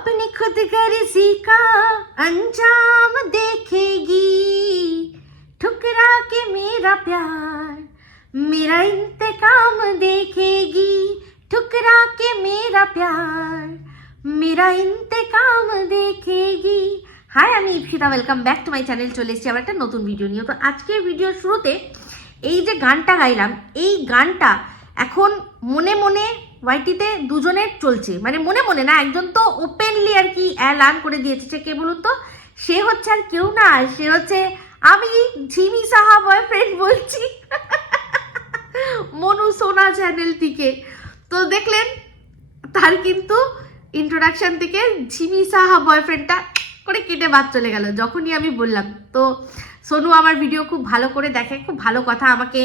अपनी खुद गर्जी का अंजाम देखेगी, ठुकरा के मेरा प्यार मेरा इंतकाम देखेगी, ठुकरा के मेरा प्यार मेरा इंतकाम देखेगी। হাই, আমি Ipsita, welcome back to my channel. চলে এসেছি আবার একটা নতুন ভিডিও নিয়ে। তো আজকের ভিডিওর শুরুতে এই যে গানটা গাইলাম, এই গানটা এখন মনে মনে ওয়াইটিতে দুজনের চলছে, মানে মনে মনে না, একজন তো ওপেনলি আর কি এলান করে দিয়েছে। সে কে বলুন তো? সে হচ্ছে আর কেউ না, সে হচ্ছে আমি ঝিমি সাহা বয়ফ্রেন্ড বলছি, মনু সোনা চ্যানেল থেকে। তো দেখলেন তার কিন্তু ইন্ট্রোডাকশন থেকে ঝিমি সাহা বয়ফ্রেন্ডটা করে কেটে বাদ চলে গেল যখনই আমি বললাম। তো সোনু আমার ভিডিও খুব ভালো করে দেখে, খুব ভালো কথা, আমাকে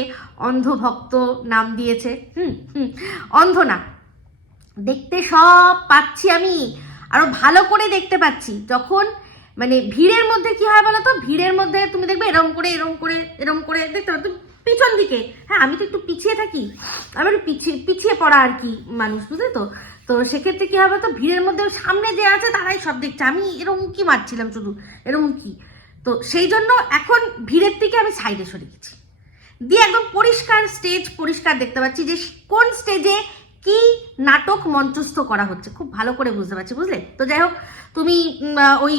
অন্ধভক্ত নাম দিয়েছে। অন্ধ না, দেখতে সব পাচ্ছি আমি, আরো ভালো করে দেখতে পাচ্ছি। যখন মানে ভিড়ের মধ্যে কি হয় বলো তো, ভিড়ের মধ্যে তুমি দেখবে এরম করে এরম করে এরম করে দেখতে পাচ্ছ পিছন দিকে। হ্যাঁ, আমি তো একটু পিছিয়ে থাকি, আমি একটু পিছিয়ে পড়া আর কি মানুষ, বুঝলে তো। তো সেক্ষেত্রে কি হবে, তো ভিড়ের মধ্যে সামনে যে আছে তারাই সব দেখছে, আমি এরকম কি মারছিলাম শুধু এরকম কি। তো সেই জন্য এখন ভিড়ের থেকে আমি সাইডে সরে গেছি, দিয়ে একদম পরিষ্কার স্টেজ পরিষ্কার দেখতে পাচ্ছি যে কোন স্টেজে কি নাটক মঞ্চস্থ করা হচ্ছে, খুব ভালো করে বুঝতে পারছি, বুঝলে তো। যাই হোক, তুমি ওই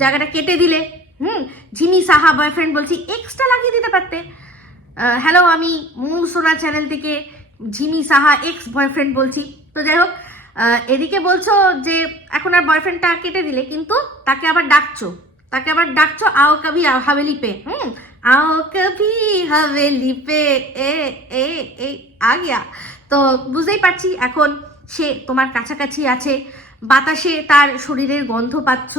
জায়গাটা কেটে দিলে। ঝিমি সাহা বয়ফ্রেন্ড বলছি, এক্সট্রা লাগিয়ে দিতে পারতে। হ্যালো, আমি মনু সোনা চ্যানেল থেকে ঝিমি সাহা এক্স বয়ফ্রেন্ড বলছি। তো যাই হোক, এদিকে বলছো যে এখন আর বয়ফ্রেন্ডটা কেটে দিলে, কিন্তু তাকে আবার ডাকছো আও কভি হাভেলি পে। আও কভি হাভেলি পে এ এ এ আ গিয়া। তো বুঝতেই পারছি এখন সে তোমার কাছাকাছি আছে, বাতাসে তার শরীরের গন্ধ পাচ্ছ।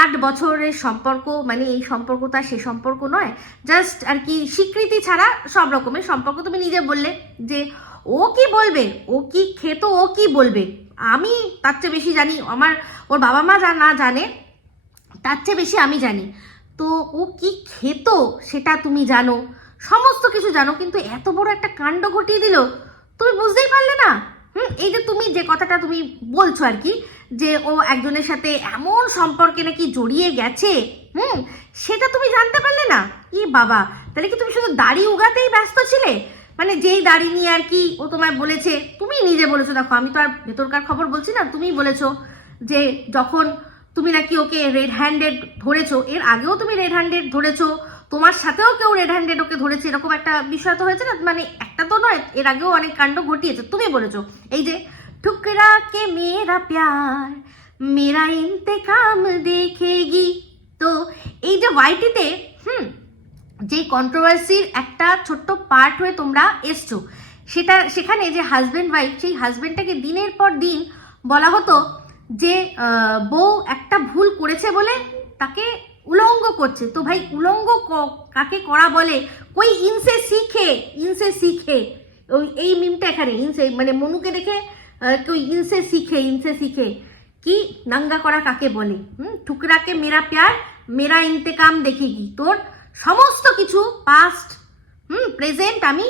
8 বছরের সম্পর্ক, মানে এই সম্পর্কটা সে সম্পর্ক নয়, জাস্ট আর কি স্বীকৃতি ছাড়া সব রকমের সম্পর্ক। তুমি নিজে বললে যে ও কি বলবে, ও কি খেতো, ও কি বলবে, আমি তার চেয়ে বেশি জানি। ওর বাবা মা না জানে তার চেয়ে বেশি আমি জানি। তো ও কি খেতো সেটা তুমি জানো, সমস্ত কিছু জানো, কিন্তু এত বড় একটা কাণ্ড ঘটিয়ে দিল, তুমি বুঝতেই পারলে না। এই যে তুমি যে কথাটা তুমি বলছো আর কি, যে ও একজনের সাথে এমন সম্পর্কে নাকি জড়িয়ে গেছে, সেটা তুমি জানতে পারলে না। ই বাবা, তাহলে কি তুমি শুধু দাড়ি উগাতেই ব্যস্ত ছিলে? মানে যেই দাড়ি নিয়ে আর কি ও তোমায় বলেছে, তুমি নিজে বলেছো, দেখো আমি তো আর ভেতরকার খবর বলছি না, তুমিই বলেছো যে যখন তুমি নাকি ওকে রেড হ্যান্ডেড ধরেছো, এর আগেও তুমি রেড হ্যান্ডেড ধরেছো, তোমার সাথেও কেউ রেড হ্যান্ডেড ওকে ধরেছে, এরকম একটা বিষয় তো হয়েছে না, মানে একটা তো নয়, এর আগেও অনেক কাণ্ড ঘটিয়েছে। তুমি বলেছো এই যে ঠুকরা কে মেরা প্যার মেরা ইন্তেকাম দেখেগি। তো এই যে ওয়াইটিতে যে কন্ট্রোভার্সির একটা ছোট্ট পার্ট হয়ে তোমরা এসছো, সেখানে যে হাজব্যান্ড ওয়াইফ, সেই হাজব্যান্ডটাকে দিনের পর দিন বলা হতো যে বউ একটা ভুল করেছে বলে তাকে উলঙ্গ করছে। তো ভাই, উলঙ্গ কাকে করা বলে? কই ইনসে শিখে ওই এই মিমটা এখানে ইনসে, মানে মনুকে দেখে কই ইনসে শিখে কি নাঙ্গা করা কাকে বলে? ঠুকরাকে মেরা প্যার মেরা ইন্তেকাম দেখেগি। তোর সমস্ত কিছু পাস্ট প্রেজেন্ট আমি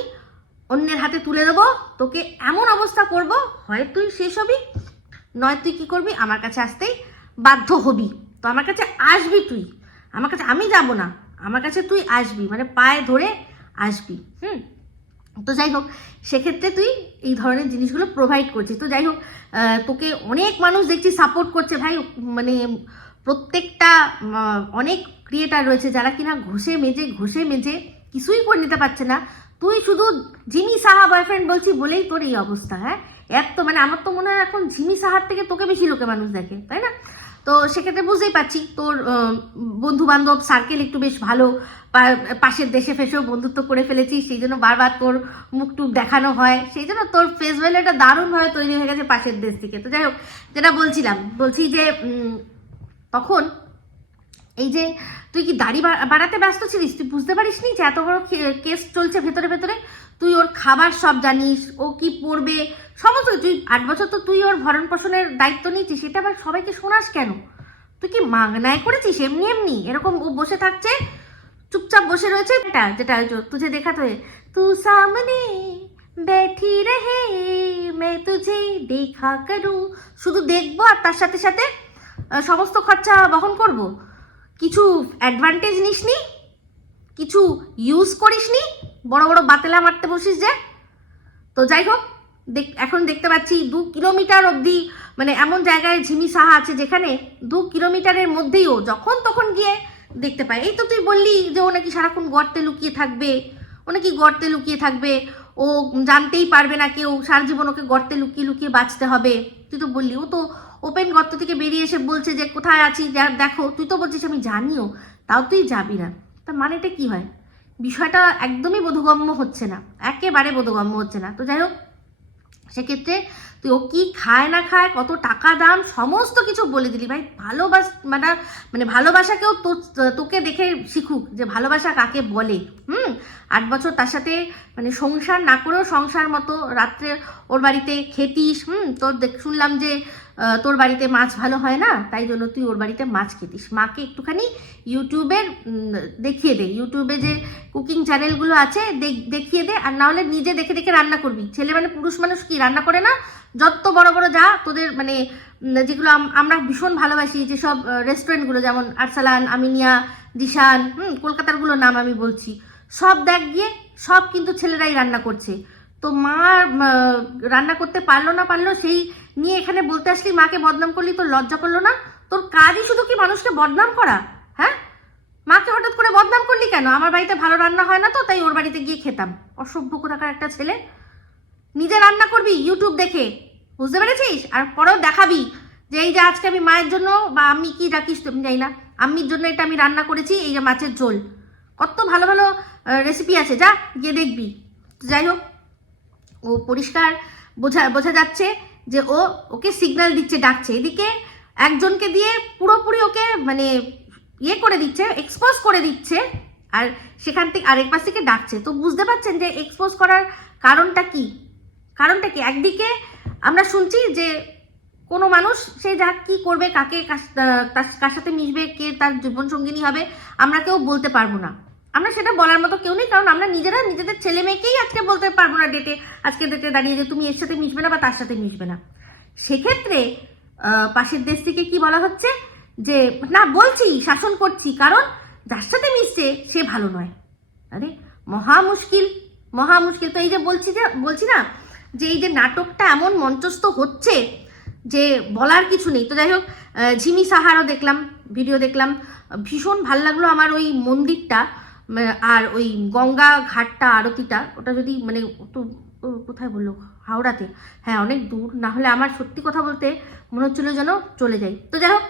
অন্যের হাতে তুলে দেবো, তোকে এমন অবস্থা করব, হয় তুই শেষ হবি, নয় তুই কি করবি, আমার কাছে আসতেই বাধ্য হবি। তো আমার কাছে আসবি তুই, আমার কাছে, আমি যাব না, আমার কাছে তুই আসবি, মানে পায়ে ধরে আসবি। তো যাই হোক, সেক্ষেত্রে তুই এই ধরনের জিনিসগুলো প্রোভাইড করছিস। তো যাই হোক, তোকে অনেক মানুষ দেখছি সাপোর্ট করছে ভাই, মানে প্রত্যেকটা অনেক ক্রিয়েটার রয়েছে যারা কিনা ঘষে মেজে কিছুই করে নিতে পারছে না। তুই শুধু ঝিমি সাহা বয়ফ্রেন্ড বলছি বলেই তোর এই অবস্থা। হ্যাঁ, এত মানে আমার তো মনে হয় এখন ঝিমি সাহার থেকে তোকে বেশি লোকে মানুষ দেখে, তাই না? তো সেক্ষেত্রে বুঝতেই পারছি তোর বন্ধু বান্ধব সার্কেল একটু বেশ ভালো, পাশের দেশে ফেসেও বন্ধুত্ব করে ফেলেছিস, সেই জন্য বারবার তোর মুখটুক দেখানো হয়, সেই জন্য তোর ফেস ভ্যালুটা দারুণভাবে তৈরি হয়ে গেছে পাশের দেশ থেকে। তো যাই হোক, যেটা বলছি যে তখন এই যে তুই কি দাড়ি বাড়াতে ব্যস্ত ছিলিস, তুই বুঝতে পারিস নি যে এত বড় কেস চলছে ভেতরে। তুই ওর খাবার সব জানিস, ও কি পড়বে সমস্ত, তুই 8 বছর তো তুই ওর ভরণ পোষণের দায়িত্ব নিচ্ছিস, সেটা আবার সবাইকে শোনাস কেন? তুই কি মাগনায় করেছিস? এমনি এরকম ও বসে থাকছে, চুপচাপ বসে রয়েছে, যেটা তুঝে দেখা তো তু সামনে बैठी रहे मैं तुझे देखा करूं, শুধু দেখবো আর তার সাথে সাথে সমস্ত খরচা বহন করব? কিছু অ্যাডভান্টেজ নিসনি, কিছু ইউজ করিসনি, বড় বড় বাতেলা মারতে বসিস যে। তো যাই হোক, এখন দেখতে পাচ্ছি 2 কিলোমিটার অবধি মানে এমন জায়গায় ঝিমি সাহা আছে যেখানে 2 কিলোমিটারের মধ্যেই ও যখন তখন গিয়ে দেখতে পায়। এই তো তুই বললি যে ও নাকি সারাক্ষণ গর্তে লুকিয়ে থাকবে, ও নাকি গর্তে লুকিয়ে থাকবে, ও জানতেই পারবে না কেউ, সারা জীবন ওকে গর্তে লুকিয়ে লুকিয়ে বাঁচতে হবে। তুই তো বললি ও তো ওপেন গর্ত থেকে বেরিয়ে এসে বলছে যে কোথায় আছি দেখো। তুই তো বলছিস আমি জানিও, তাও তুই যাবি না। তার মানেটা কি হয়? বিষয়টা একদমই বোধগম্য হচ্ছে না, একেবারে বোধগম্য হচ্ছে না। তো যাই হোক, সেক্ষেত্রে তুই ও কি খায় না খায়, কত টাকা দাম, সমস্ত কিছু বলে দিলি। ভাই মানে ভালোবাসাকেও তোকে দেখে শিখুক যে ভালোবাসা কাকে বলে। 8 বছর তার সাথে মানে সংসার না করেও সংসার মতো রাত্রে ওর বাড়িতে খেতিস। তোর শুনলাম যে তোর বাড়িতে মাছ ভালো হয় না, তাই জন্য তুই ওর বাড়িতে মাছ খেতিস। মাকে একটুখানি ইউটিউবের দেখিয়ে দে, ইউটিউবে যে কুকিং চ্যানেলগুলো আছে দেখিয়ে দে, আর না হলে নিজে দেখে দেখে রান্না করবি। ছেলে মানে পুরুষ মানুষ কি রান্না করে না? যত বড় বড় যা তোদের মানে যেগুলো আমরা ভীষণ ভালোবাসি, যেসব রেস্টুরেন্টগুলো যেমন আরসালান, আমিনিয়া, দিশান, কলকাতারগুলোর নাম আমি বলছি, সব দেখ গিয়ে, সব কিন্তু ছেলেরাই রান্না করছে। তো মা রান্না করতে পারলো না পারলো সেই নিয়ে এখানে বলতে আসলি, মাকে বদনাম করলি, তোর লজ্জা করলো না? তোর কাজই শুধু কি মানুষকে বদনাম করা? হ্যাঁ, মাকে হঠাৎ করে বদনাম করলি কেন? আমার বাড়িতে ভালো রান্না হয় না তো তাই ওর বাড়িতে গিয়ে খেতাম। অসভ্য কোথাকার একটা ছেলে। নিজে রান্না করবি ইউটিউব দেখে, বুঝতে পেরেছিস? আর পরেও দেখাবি যে এই যে আজকে আমি মায়ের জন্য, বা আমি কি রাখিস তুমি জানি না, আম্মির জন্য এটা আমি রান্না করেছি, এই যে মাছের ঝোল। কত ভালো ভালো রেসিপি আছে, যা গিয়ে দেখবি। যাই হোক, ও পরিষ্কার বোঝা যাচ্ছে যে ওকে সিগন্যাল দিচ্ছে, ডাকছে। এদিকে একজনকে দিয়ে পুরোপুরি ওকে মানে ইয়ে করে দিচ্ছে, এক্সপোজ করে দিচ্ছে, আর সেখান থেকে আরেক পাশ থেকে ডাকছে। তো বুঝতে পারছেন যে এক্সপোজ করার কারণটা কি? একদিকে আমরা শুনছি যে কোনো মানুষ সে যা কি করবে, কাকে কার সাথে মিশবে, কে তার জীবনসঙ্গিনী হবে, আমরা কেউ বলতে পারবো না। আমরা সেটা বলার মতো কেউ নেই, কারণ আমরা নিজেরা নিজেদের ছেলে মেয়েকেই আজকে বলতে পারবো না আজকে ডেটে দাঁড়িয়ে যে তুমি এর সাথে মিশবে না বা তার সাথে মিশবে না। সেক্ষেত্রে পাশের দেশ থেকে কি বলা হচ্ছে যে না, বলছি, শাসন করছি, কারণ যার সাথে মিশছে সে ভালো নয়। আরে মহা মুশকিল। তো এই যে বলছি না যে এই যে নাটকটা এমন মঞ্চস্থ হচ্ছে যে বলার কিছু নেই। তো যাই হোক, ঝিমি সাহারও দেখলাম, ভিডিও দেখলাম, ভীষণ ভাল লাগলো আমার ওই মন্দিরটা, আর ওই গঙ্গা ঘাটটা, আরতিটা, ওটা যদি মানে তো কোথায় বললো, হাওড়াতে, হ্যাঁ অনেক দূর, না হলে আমার সত্যি কথা বলতে মনে হচ্ছিল যেন চলে যাই। তো যাই হোক,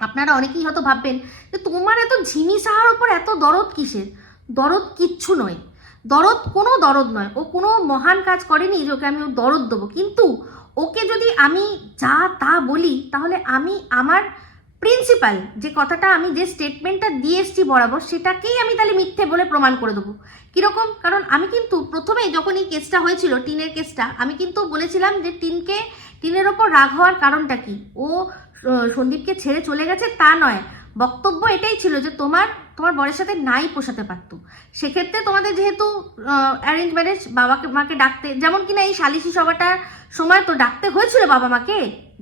আপনারা অনেকেই হয়তো ভাববেন যে তোমার এত ঝিমি সাহার ওপর এত দরদ কিসের? দরদ কিচ্ছু নয়, কোনো দরদ নয়। ও কোনো মহান কাজ করেনি যে ওকে আমি দরদ দেবো। কিন্তু ওকে যদি আমি যা তা বলি, তাহলে আমি আমার প্রিন্সিপাল যে কথাটা, আমি যে স্টেটমেন্টটা দিয়ে এসছি বরাবর, সেটাকেই আমি তাহলে মিথ্যে বলে প্রমাণ করে দেবো। কীরকম? কারণ আমি কিন্তু প্রথমেই যখন এই কেসটা হয়েছিল, টিনের কেসটা, আমি কিন্তু বলেছিলাম যে টিনের ওপর রাগ হওয়ার কারণটা কি? ও সন্দীপকে ছেড়ে চলে গেছে তা নয়, বক্তব্য এটাই ছিল যে তোমার বরের সাথে নাই পোষাতে পারতো। সেক্ষেত্রে তোমাদের যেহেতু অ্যারেঞ্জ ম্যারেজ, মাকে ডাকতে, যেমন কিনা এই সালিশি সভাটার সময় তো ডাকতে হয়েছিল,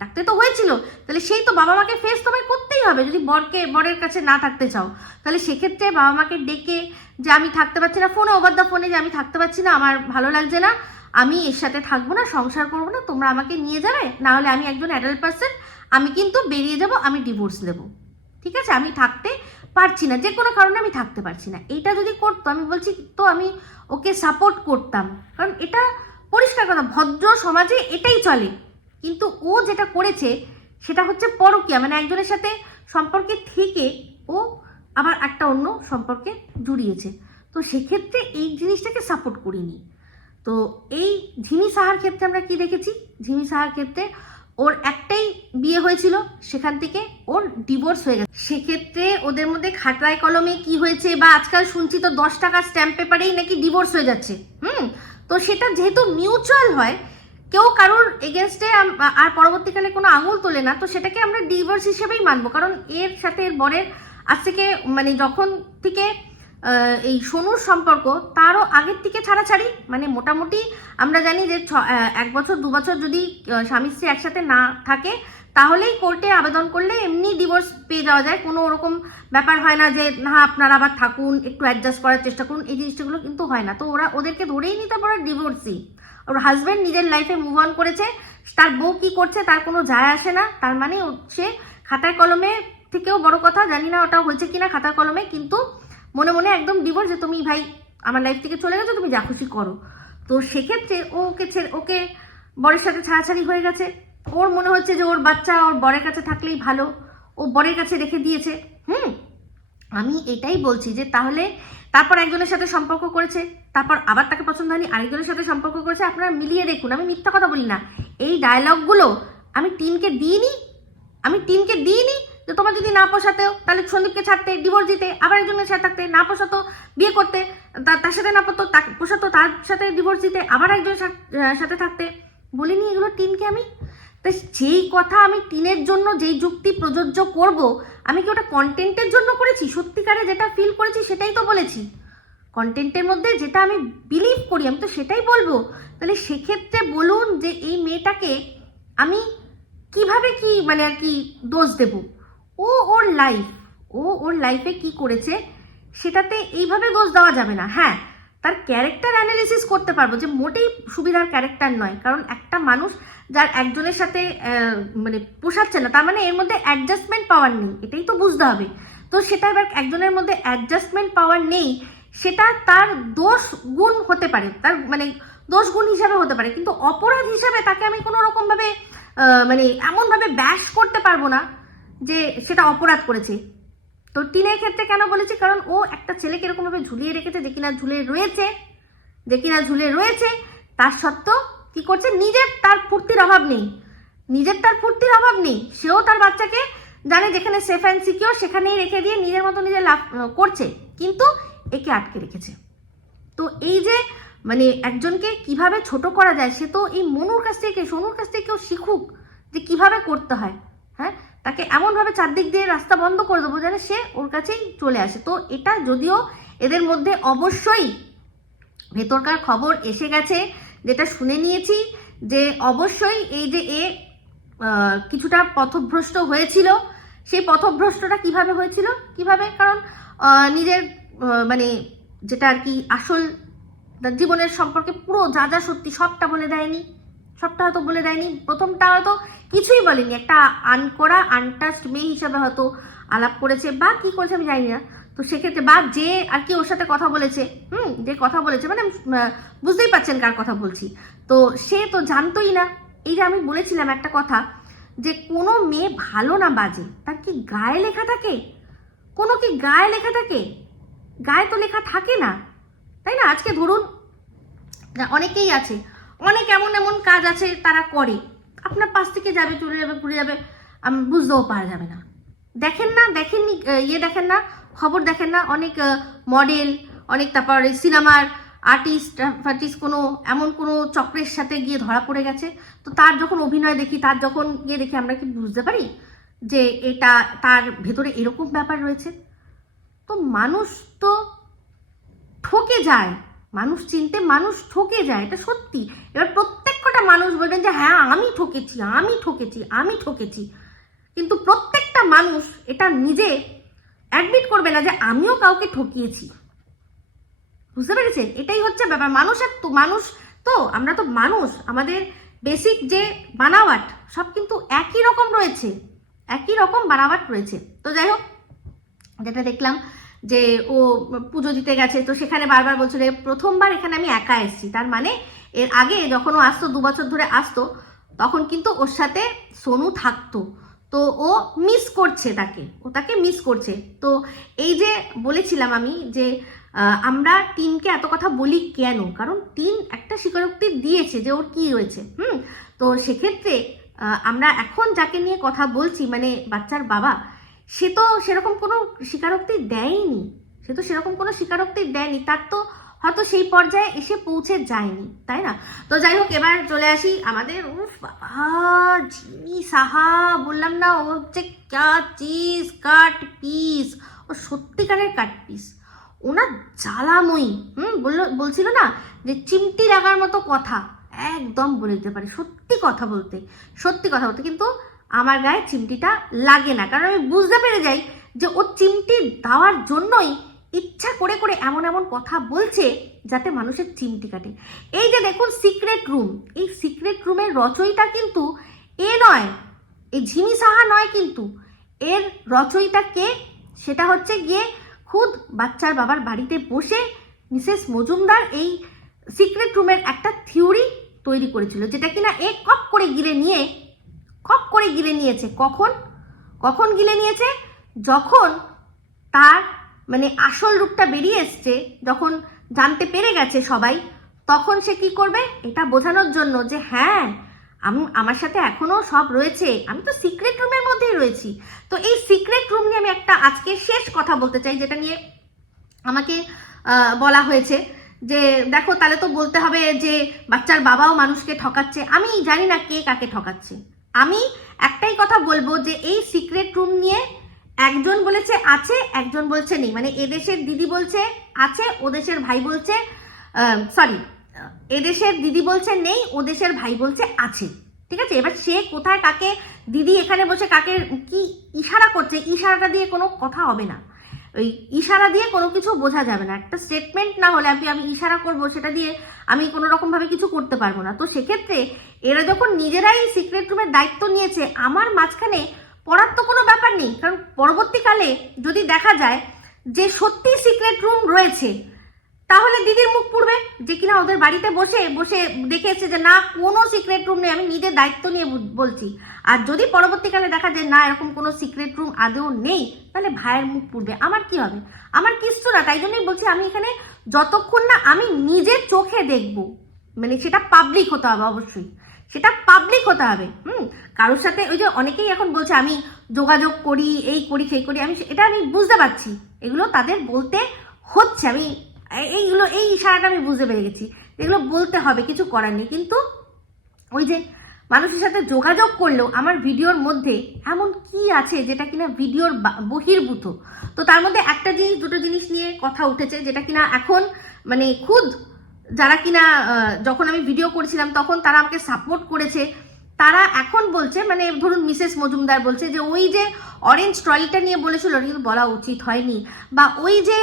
ডাকতে তো হয়েছিল, তাহলে সেই তো বাবা মাকে ফেস তোমায় করতেই হবে যদি বরের কাছে না থাকতে চাও। তাহলে সেক্ষেত্রে বাবা মাকে ডেকে যে আমি থাকতে পারছি না, ফোনে ওভার দ্য ফোনে যে আমি থাকতে পারছি না, আমার ভালো লাগছে না, আমি এর সাথে থাকবো না, সংসার করবো না, তোমরা আমাকে নিয়ে যাবে, না হলে আমি একজন অ্যাডাল্ট পার্সন, আমি কিন্তু বেরিয়ে যাব, আমি ডিভোর্স দেবো, ঠিক আছে, আমি থাকতে পারছি না, যে কোনো কারণে আমি থাকতে পারছি না। এইটা যদি করতো, আমি বলছি তো আমি ওকে সাপোর্ট করতাম, কারণ এটা পরিষ্কার কথা, ভদ্র সমাজে এটাই চলে। কিন্তু ও যেটা করেছে সেটা হচ্ছে পরকীয়া, মানে একজনের সাথে সম্পর্কে থেকে ও আবার একটা অন্য সম্পর্কে জড়িয়েছে। তো সেক্ষেত্রে এই জিনিসটাকে সাপোর্ট করিনি। তো এই ঝিমি সাহার ক্ষেত্রে আমরা কি দেখেছি? ঝিমি সাহার ক্ষেত্রে ওর একটাই বিয়ে হয়েছিল, সেখান থেকে ওর ডিভোর্স হয়ে গেছে। সেক্ষেত্রে ওদের মধ্যে খাতায় কলমে কি হয়েছে, বা আজকাল শুনছি তো 10 টাকার স্ট্যাম্প পেপারেই নাকি ডিভোর্স হয়ে যাচ্ছে। তো সেটা যেহেতু মিউচুয়াল হয়, কেউ কারোর এগেনস্টে আর পরবর্তীকালে কোনো আঙুল তোলে না, তো সেটাকে আমরা ডিভোর্স হিসেবেই মানবো। কারণ এর সাথে এর বরের আজ থেকে মানে যখন থেকে এই সোনুর সম্পর্ক, তারও আগের থেকে ছাড়াছাড়ি, মানে মোটামুটি আমরা জানি যে 1 বছর 2 বছর যদি স্বামী স্ত্রী একসাথে না থাকে, তাহলেই কোর্টে আবেদন করলে এমনি ডিভোর্স পেয়ে যাওয়া যায়, কোনো ওরকম ব্যাপার হয় না যে না আপনারা আবার থাকুন, একটু অ্যাডজাস্ট করার চেষ্টা করুন, এই জিনিসগুলো কিন্তু হয় না। তো ওদেরকে ধরেই নিতে পারে ডিভোর্সই। ওর হাজব্যান্ড নিজের লাইফে মুভ অন করেছে, তার বউ কি করছে তার কোনো যায় আসে না, তার মানে সে খাতায় কলমে থেকেও বড় কথা, জানি না ওটা হয়েছে কিনা খাতার কলমে, কিন্তু মনে মনে একদম ডিভোর্স, যে তুমি ভাই আমার লাইফ থেকে চলে গেছো, তুমি যা খুশি করো। তো সেক্ষেত্রে ওকে বরের সাথে ছাড়াছাড়ি হয়ে গেছে, ওর মনে হচ্ছে যে ওর বাচ্চা ওর বরের কাছে থাকলেই ভালো, ও বরের কাছে রেখে দিয়েছে। আমি এটাই বলছি যে তাহলে তারপর একজনের সাথে সম্পর্ক করেছে, তারপর আবার তাকে পছন্দ হয়নি, আরেকজনের সাথে সম্পর্ক করেছে, আপনারা মিলিয়ে দেখুন। আমি মিথ্যা কথা বলি না, এই ডায়লগগুলো আমি টিনকে দিইনি যে তোমার যদি না পোষাতেও তাহলে সন্দীপকে ছাড়তে, ডিভোর্স দিতে, আবার একজনের সাথে থাকতে, না পোষাতো বিয়ে করতে, তার সাথে না পোষাতো তার সাথে ডিভোর্স দিতে, আবার একজনের সাথে থাকতে, বলিনি এগুলো টিনকে আমি। তাই যেই কথা আমি টিনের জন্য যেই যুক্তি প্রযোজ্য করব, আমি কি ওটা কন্টেন্টের জন্য করেছি? সত্যিকারে যেটা ফিল করেছি সেটাই তো বলেছি, কন্টেন্টের মধ্যে যেটা আমি বিলিভ করি আমি তো সেটাই বলবো। তাহলে সেক্ষেত্রে বলুন যে এই মেয়েটাকে আমি কিভাবে কি মানে আর কি দোষ দেব? ওর লাইফে কি করেছে সেটাতে এইভাবে দোষ দেওয়া যাবে না। হ্যাঁ, তার ক্যারেক্টার অ্যানালিসিস করতে পারবো যে মোটেই সুবিধার ক্যারেক্টার নয়, কারণ একটা মানুষ যার একজনের সাথে মানে পোষাচ্ছে না, তার মানে এর মধ্যে অ্যাডজাস্টমেন্ট পাওয়ার নেই, এটাই তো বুঝতে হবে। তো সেটা এবার একজনের মধ্যে অ্যাডজাস্টমেন্ট পাওয়ার নেই, সেটা তার দোষ গুণ হতে পারে, তার মানে দোষ গুণ হিসাবে হতে পারে, কিন্তু অপরাধ হিসাবে তাকে আমি কোনো রকম ভাবে মানে এমনভাবে ব্যাশ করতে পারবো না যে সেটা অপরাধ করেছে। তো টিনের ক্ষেত্রে কেন বলেছি, কারণ ও একটা ছেলেকে এরকমভাবে ঝুলিয়ে রেখেছে, যে কিনা ঝুলে রয়েছে, তার সত্ত্বেও কি করছে, নিজের তার ফুর্তির অভাব নেই, সেও তার বাচ্চাকে জানে যেখানে সেফ অ্যান্ড সিকিউর সেখানেই রেখে দিয়ে নিজের মতো নিজে লাভ করছে, কিন্তু একে আটকে রেখেছে। তো এই যে মানে একজনকে কিভাবে ছোট করা যায়, সে তো এই সোনুর কাছ থেকে কেউ শিখুক যে কিভাবে করতে হয়। হ্যাঁ, তাকে এমনভাবে চারদিক দিয়ে রাস্তা বন্ধ করে দেবো যেন সে ওর কাছেই চলে আসে। তো এটা যদিও এদের মধ্যে অবশ্যই ভেতরকার খবর এসে গেছে, যেটা শুনে নিয়েছি, যে অবশ্যই এই যে কিছুটা পথভ্রষ্ট হয়েছিল। সেই পথভ্রষ্টটা কিভাবে হয়েছিল, কারণ নিজের মানে যেটা আর কি আসল জীবনের সম্পর্কে পুরো যা সত্যি সবটা হয়তো বলে দেয়নি, প্রথমটা হয়তো কিছুই বলেনি, একটা আনকরা আনটাচড মেয়ে হিসাবে হয়তো আলাপ করেছে বা কি করেছে আমি জানি না। তো সেক্ষেত্রে বা যে আর কি ওর সাথে কথা বলেছে, মানে বুঝতেই পারছেন কার কথা বলছি, তো সে তো জানতোই না। এই যে আমি বলেছিলাম একটা কথা, যে কোনো মেয়ে ভালো না বাজে তার কি গায়ে লেখা থাকে? গায়ে তো লেখা থাকে না, তাই না? আজকে ধরুন অনেকেই আছে, অনেক এমন কাজ আছে তারা করে, আপনার পাশ থেকে যাবে, চলে যাবে, ঘুরে যাবে, বুঝতেও পারা যাবে না। দেখেন না খবর দেখেন না, অনেক মডেল, অনেক তারপরে সিনেমার আর্টিস্ট কোনো এমন কোনো চক্রের সাথে গিয়ে ধরা পড়ে গেছে। তো তার যখন অভিনয় দেখি, তার যখন গিয়ে দেখি, আমরা কি বুঝতে পারি যে এটা তার ভেতরে এরকম ব্যাপার রয়েছে? তো মানুষ তো ঠকে যায়, মানুষ চিনতে মানুষ ঠকে যায়, এটা সত্যি। এবার প্রত্যেকটা মানুষ বলবেন যে হ্যাঁ আমি ঠকেছি, কিন্তু প্রত্যেকটা মানুষ এটা নিজে অ্যাডমিট করবে না যে আমিও কাউকে ঠকিয়েছি। বুঝতে পেরেছেন? এটাই হচ্ছে ব্যাপার। আমরা তো মানুষ, আমাদের বেসিক যে বানাওয়াট সব কিন্তু একই রকম বানাওয়াট রয়েছে। তো যাই হোক, যেটা দেখলাম যে ও পুজো দিতে গেছে, তো সেখানে বারবার বলছিল প্রথমবার এখানে আমি একা এসেছি, তার মানে এর আগে যখন ও আসতো 2 বছর ধরে আসতো, তখন কিন্তু ওর সাথে সোনু থাকতো, তো ও তাকে মিস করছে। তো এই যে বলেছিলাম আমি যে আমরা টিনকে এত কথা বলি কেন, কারণ টিন একটা স্বীকারোক্তি দিয়েছে যে ওর কি রয়েছে। তো সেক্ষেত্রে আমরা এখন যাকে নিয়ে কথা বলছি, মানে বাচ্চার বাবা, সে তো সেরকম কোনো স্বীকারোক্তি দেয়নি, তার তো হয়তো সেই পর্যায়ে এসে পৌঁছে যায়নি, তাই না? তো যাই হোক, এবার চলে আসি আমাদের জিমি সাহা, বললাম না ও হচ্ছে কাট পিস, ও সত্যিকারের কাট পিস। ওনার জ্বালাময়ী বলছিল না যে চিমটি লাগার মতো কথা একদম বলে দিতে পারে, সত্যি কথা বলতে, কিন্তু আমার গায়ে চিমটিটা লাগে না, কারণ আমি বুঝতে পেরে যাই যে ও চিমটি দেওয়ার জন্যই ইচ্ছা করে করে এমন এমন কথা বলছে যাতে মানুষের চিমটি কাটে। এই যে দেখুন সিক্রেট রুম, এই সিক্রেট রুমের রচয়িতা কিন্তু এ নয়, এই ঝিমি সাহা নয়, কিন্তু এর রচয়িতা কে, সেটা হচ্ছে গিয়ে খুদ বাচ্চার বাবার বাড়িতে বসে মিসেস মজুমদার এই সিক্রেট রুমের একটা থিওরি তৈরি করেছিল, যেটা কিনা এ কপ করে গিলে নিয়েছে। কখন গিলে নিয়েছে? যখন তার মানে আসল রূপটা বেরিয়ে এসছে, যখন জানতে পেরে গেছে সবাই, তখন সে কি করবে, এটা বোঝানোর জন্য যে হ্যাঁ আমার সাথে এখনো সব রয়েছে, আমি তো সিক্রেট রুমের মধ্যেই রয়েছি। তো এই সিক্রেট রুম নিয়ে আমি একটা আজকে শেষ কথা বলতে চাই, যেটা নিয়ে আমাকে বলা হয়েছে যে দেখো তাহলে তো বলতে হবে যে বাচ্চার বাবাও মানুষকে ঠকাচ্ছে। আমি জানি না কে কাকে ঠকাচ্ছে, আমি একটাই কথা বলবো যে এই সিক্রেট রুম নিয়ে একজন বলেছে আছে, একজন বলছে নেই। মানে এদেশের দিদি বলছে আছে, ও দেশের ভাই বলছে এদেশের দিদি বলছে নেই, ও দেশের ভাই বলছে আছে। ঠিক আছে, এবার সে কোথায় কাকে দিদি এখানে বসে কাকে কি ইশারা করছে, ইশারাটা দিয়ে কোনো কথা হবে না, ওই ইশারা দিয়ে কোনো কিছু বোঝা যাবে না। একটা স্টেটমেন্ট না হলে আমি ইশারা করব, সেটা দিয়ে আমি কোনো রকমভাবে কিছু করতে পারবো না। তো সেক্ষেত্রে এরা যখন নিজেরাই সিক্রেট রুমের দায়িত্ব নিয়েছে, আমার মাঝখানে পড়ার তো কোনো ব্যাপার নেই, কারণ পরবর্তীকালে যদি দেখা যায় যে সত্যি সিক্রেট রুম রয়েছে, তাহলে দিদির মুখ পুড়বে যে কিনা ওদের বাড়িতে বসে বসে দেখেছে যে না কোনো সিক্রেট রুম নেই, আমি নিজের দায়িত্ব নিয়ে বলছি। আর যদি পরবর্তীকালে দেখা যায় না এরকম কোনো সিক্রেট রুম আদৌ নেই, তাহলে ভাইয়ের মুখ পুড়বে, আমার কি হবে? আমার কিচ্ছু না। তাই জন্যই বলছি আমি এখানে যতক্ষণ না আমি নিজের চোখে দেখবো, মানে সেটা পাবলিক হতে হবে, অবশ্যই সেটা পাবলিক হতে হবে। কারোর সাথে ওই যে অনেকেই এখন বলছে আমি যোগাযোগ করি, এই করি সেই করি, এটা আমি বুঝতে পারছি, এগুলো তাদের বলতে হচ্ছে, আমি এই ইশারাটা আমি বুঝতে পেরে গেছি, এগুলো বলতে হবে, কিছু করার নেই। কিন্তু ওই যে মানুষের সাথে যোগাযোগ করলেও আমার ভিডিওর মধ্যে এমন কি আছে যেটা কিনা ভিডিওর বহির্ভূত। তো তার মধ্যে একটা জিনিস, দুটো জিনিস নিয়ে কথা উঠেছে, যেটা কিনা এখন মানে খুদ যারা কিনা যখন আমি ভিডিও করেছিলাম তখন তারা আমাকে সাপোর্ট করেছে, তারা এখন বলছে, মানে ধরুন মিসেস মজুমদার বলছে যে ওই যে অরেঞ্জ ট্রলিটা নিয়ে বলেছিল কিন্তু বলা উচিত হয়নি, বা ওই যে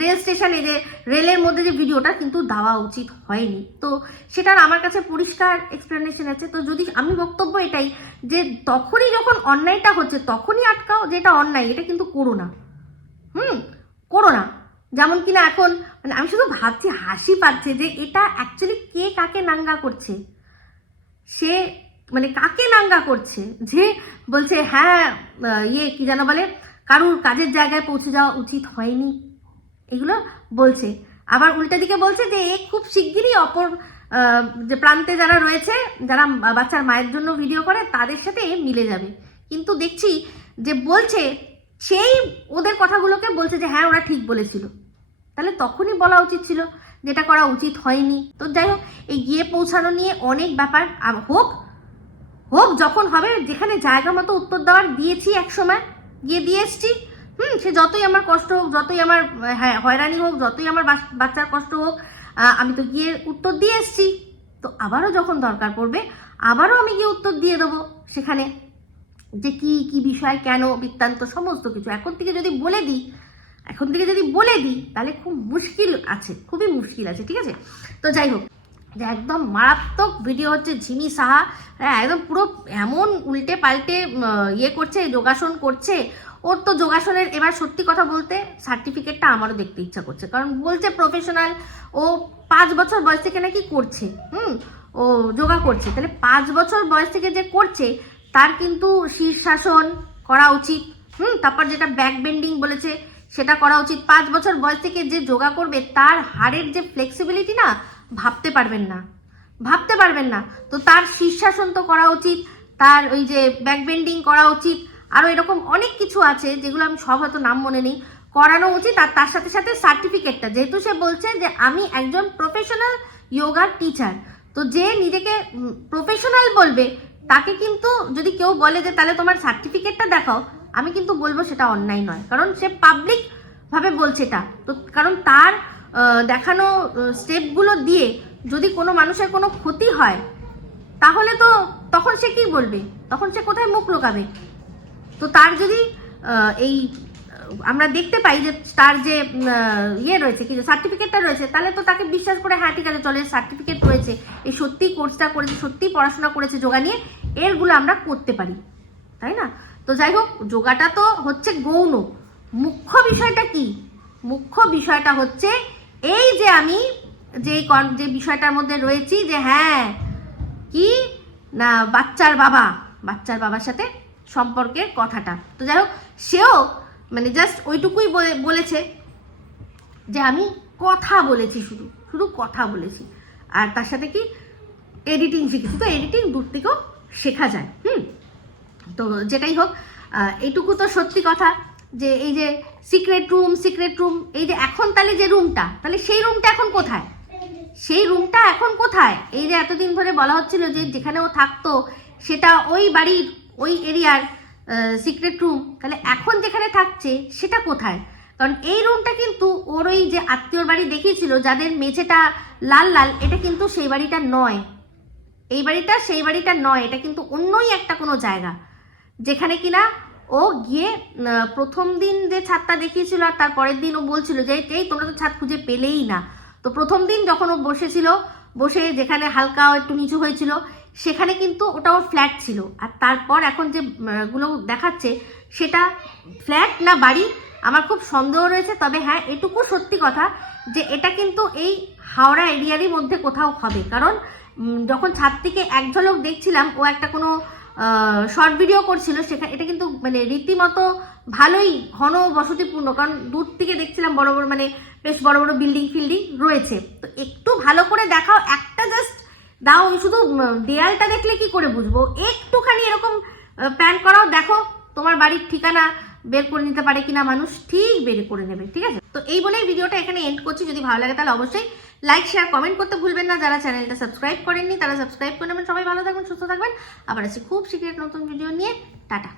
রেল স্টেশনে যে রেলের মধ্যে যে ভিডিওটা কিন্তু দেওয়া উচিত হয়নি। তো সেটার আমার কাছে পরিষ্কার এক্সপ্লেনেশন আছে। তো যদি আমি বক্তব্য এটাই যে তখনই যখন অন্যায়টা হচ্ছে তখনই আটকাও, যে এটা অন্যায়, এটা কিন্তু করো না, করো না। যেমন কিনা এখন মানে আমি শুধু ভাবছি, হাসি পাচ্ছে যে এটা অ্যাকচুয়ালি কে কাকে নাঙ্গা করছে, সে মানে কাকে নাঙ্গা করছে, যে বলছে হ্যাঁ কি যেন বলে কারুর কাজের জায়গায় পৌঁছে যাওয়া উচিত হয়নি, এগুলো বলছে। আবার উল্টা দিকে বলছে যে এ খুব শিগগিরই অপর যে প্রান্তে যারা রয়েছে, যারা বাচ্চার মায়ের জন্য ভিডিও করে, তাদের সাথে মিলে যাবে। কিন্তু দেখছি যে বলছে সেই ওদের কথাগুলোকে বলছে যে হ্যাঁ ওরা ঠিক বলেছিল, তাহলে তখনই বলা উচিত ছিল, যেটা করা উচিত হয়নি। তো যাই হোক, এই গিয়ে পৌঁছানো নিয়ে অনেক ব্যাপার হোক যখন হবে, যেখানে জায়গা মতো উত্তর দেওয়ার দিয়েছি, একসময় গিয়ে দিয়ে এসছি। সে যতই আমার কষ্ট হোক, যতই আমার হয়রানি হোক, যতই আমার বাচ্চার কষ্ট হোক, আমি তো গিয়ে উত্তর দিয়ে এসছি। তো আবারও যখন দরকার পড়বে আবারও আমি গিয়ে উত্তর দিয়ে দেবো সেখানে, যে কি বিষয়, কেন, বৃত্তান্ত সমস্ত কিছু এখন থেকে যদি বলে দিই তাহলে খুব মুশকিল আছে, খুবই মুশকিল আছে। ঠিক আছে, তো যাই হোক, যে একদম মারাত্মক ভিডিও হচ্ছে ঝিমি সাহা, একদম পুরো এমন উল্টে পাল্টে করছে, যোগাসন করছে। ওর তো যোগাসনের এবার সত্যি কথা বলতে সার্টিফিকেটটা আমারও দেখতে ইচ্ছা করছে, কারণ বলছে প্রফেশনাল, ও 5 বছর বয়স থেকে নাকি করছে, ও যোগা করছে। তাহলে 5 বছর বয়স থেকে যে করছে তার কিন্তু শীর্ষাসন করা উচিত, তারপর যেটা ব্যাক বেন্ডিং বলেছে সেটা করা উচিত। 5 বছর বয়স থেকে যে যোগা করবে তার হাড়ের যে ফ্লেক্সিবিলিটি না, ভাবতে পারবেন না। তো তার শীর্ষাসন তো করা উচিত, তার ওই যে ব্যাক বেন্ডিং করা উচিত, আরও এরকম অনেক কিছু আছে যেগুলো আমি সব হয়তো নাম মনে নেই, করানো উচিত। আর তার সাথে সাথে সার্টিফিকেটটা, যেহেতু সে বলছে যে আমি একজন প্রফেশনাল যোগার টিচার, তো যে নিজেকে প্রফেশনাল বলবে তাকে কিন্তু যদি কেউ বলে যে তাহলে তোমার সার্টিফিকেটটা দেখাও, আমি কিন্তু বলবো সেটা অন্যায় নয়, কারণ সে পাবলিক ভাবে বলছে এটা। তো কারণ তার দেখানো স্টেপগুলো দিয়ে যদি কোনো মানুষের কোনো ক্ষতি হয়, তাহলে তো তখন সে কি বলবে? তখন সে কোথায় মুখ লুকাবে? তো তার যদি এই আমরা দেখতে পাই যে তার যে ইয়ে রয়েছে, কি সার্টিফিকেটটা রয়েছে, তাহলে তো তাকে বিশ্বাস করে হ্যাঁ ঠিক আছে চলে সার্টিফিকেট রয়েছে, এই সত্যি কোর্সটা করেছে, সত্যি পড়াশোনা করেছে যোগা নিয়ে, এরগুলো আমরা করতে পারি, তাই না? তো যাই হোক, যোগাটা তো হচ্ছে গৌণ। মুখ্য বিষয়টা কি? মুখ্য বিষয়টা হচ্ছে এই যে আমি যে বিষয়টার মধ্যে রয়েছি, যে হ্যাঁ কি না বাচ্চার বাবার সাথে সম্পর্কের কথাটা। তো যাই হোক, সেও মানে জাস্ট ওইটুকুই বলেছে যে আমি কথা বলেছি, শুধু কথা বলেছি, আর তার সাথে কি এডিটিং শিখেছি। তো এডিটিং দূর থেকেও শেখা যায়। তো যেটাই হোক, এইটুকু তো সত্যি কথা যে এই যে সিক্রেট রুম, এই যে এখন তাহলে যে রুমটা, তাহলে সেই রুমটা এখন কোথায়? এই যে এতদিন ধরে বলা হচ্ছিল যে যেখানে ও থাকতো সেটা ওই বাড়ির ওই এরিয়ার সিক্রেট রুম, তাহলে এখন যেখানে থাকছে সেটা কোথায়? কারণ এই রুমটা কিন্তু ওর ওই যে আত্মীয়র বাড়ি দেখিয়েছিল যাদের মেঝেটা লাল লাল, এটা কিন্তু সেই বাড়িটা নয়, এই বাড়িটা সেই বাড়িটা নয়, এটা কিন্তু অন্যই একটা কোনো জায়গা, যেখানে কিনা ও গিয়ে প্রথম দিন যে ছাদটা দেখিয়েছিল আর তার পরের দিন ও বলছিল যে এই তোমরা তো ছাদ খুঁজে পেলেই না। তো প্রথম দিন যখন ও বসে যেখানে হালকা একটু নিচু হয়েছিল, সেখানে কিন্তু ওটা ওর ফ্ল্যাট ছিল, আর তারপর এখন যে গুলো দেখাচ্ছে সেটা ফ্ল্যাট না বাড়ি আমার খুব সন্দেহ রয়েছে। তবে হ্যাঁ, এটুকু সত্যি কথা যে এটা কিন্তু এই হাওড়া এরিয়ারই মধ্যে কোথাও হবে, কারণ যখন ছাদ থেকে এক ঝলক দেখছিলাম ও একটা কোনো শর্ট ভিডিও করছিল, সেখানে এটা কিন্তু মানে রীতিমতো ভালোই ঘন বসতিপূর্ণ, কারণ দূর থেকে দেখছিলাম বড় বড় মানে বেশ বড় বড় বিল্ডিং রয়েছে। তো একটু ভালো করে দেখাও, একটা জাস্ট দাও, শুধু দেয়ালটা দেখলে কি করে বুঝবো? একটুখানি এরকম প্যান করাও, দেখো তোমার বাড়ির ঠিকানা বের করে নিতে পারে কিনা মানুষ, ঠিক বের করে নেবে, ঠিক আছে? তো এই বলেই ভিডিওটা এখানে এন্ড করছি। যদি ভালো লাগে তাহলে অবশ্যই লাইক শেয়ার কমেন্ট করতে ভুলবেন না। যারা চ্যানেলটা সাবস্ক্রাইব করেননি তারা সাবস্ক্রাইব করে নেবেন। সবাই ভালো থাকবেন, সুস্থ থাকবেন। আবার আসছি খুব শীঘ্রই নতুন ভিডিও নিয়ে। টাটা।